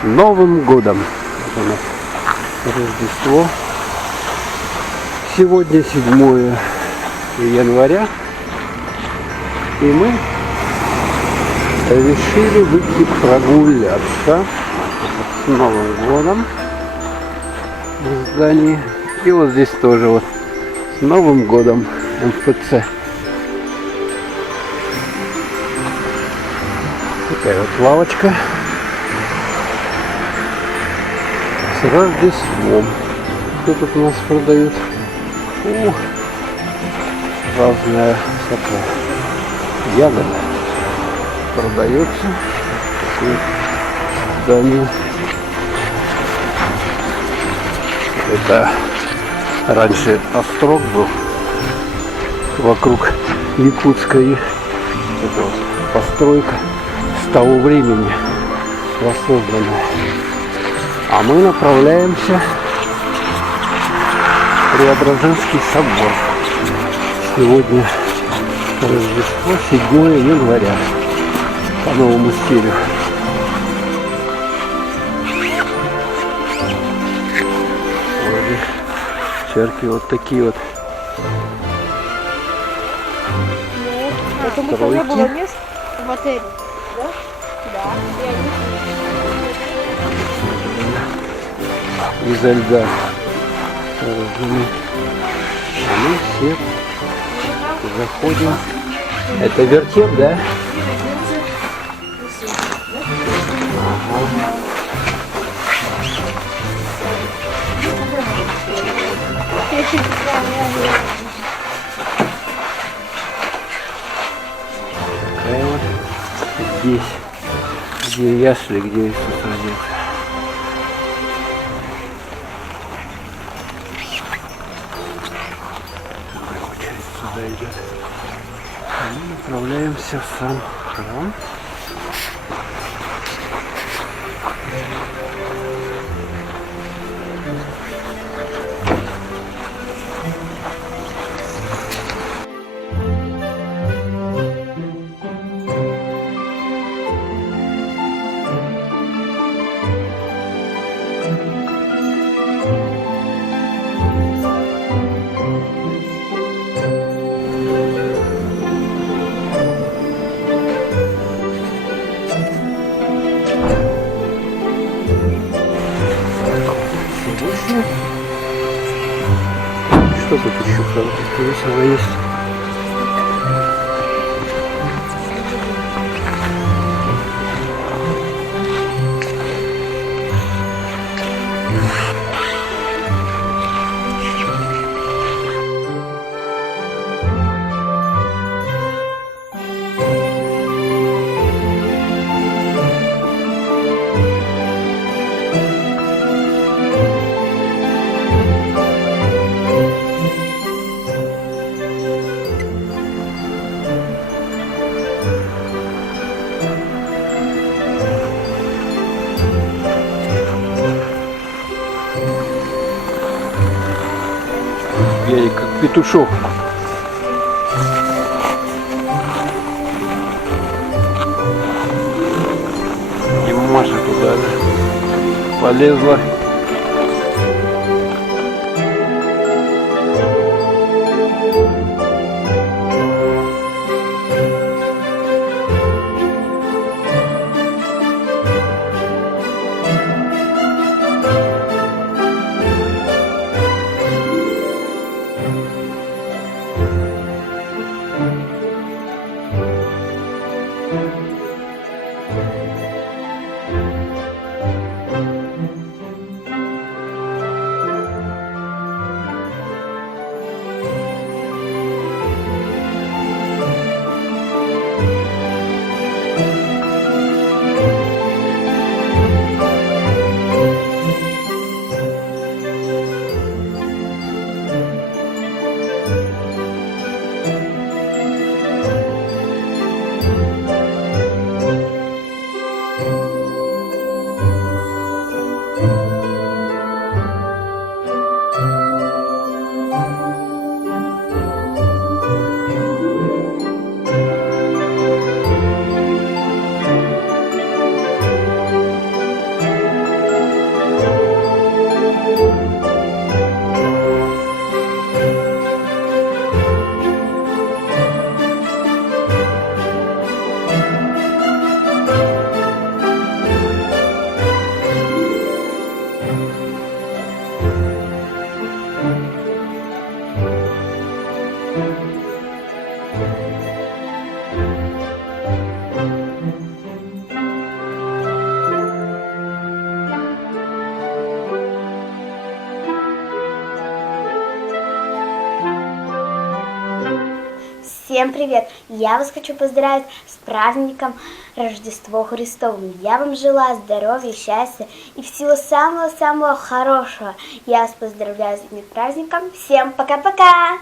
С Новым годом! Это у нас Рождество. Сегодня 7 января. И мы решили выйти прогуляться с Новым годом в здании. И вот здесь тоже вот с Новым годом МФЦ. Такая вот лавочка с Рождеством. Что тут у нас продают? Разная всякая ягода продается в здании. Это раньше острог был вокруг Якутска, и это вот постройка с того времени воссозданная. А мы направляемся в Преображенский собор. Сегодня Рождество, 7 января, по новому стилю. Церкви вот такие вот. Потому что не было мест в отеле, да? Да. Изо льда рождены. А мы все заходим. Это вертеп, да? Ага. Такая вот здесь, где ясли, где Иисус родился. Очередь сюда идет. Мы направляемся в сам храм. Что тут еще весело есть? Берег как петушок. И Маша туда полезла. Всем привет! Я вас хочу поздравить с праздником Рождество Христовым. Я вам желаю здоровья, счастья и всего самого-самого хорошего. Я вас поздравляю с этим праздником. Всем пока-пока!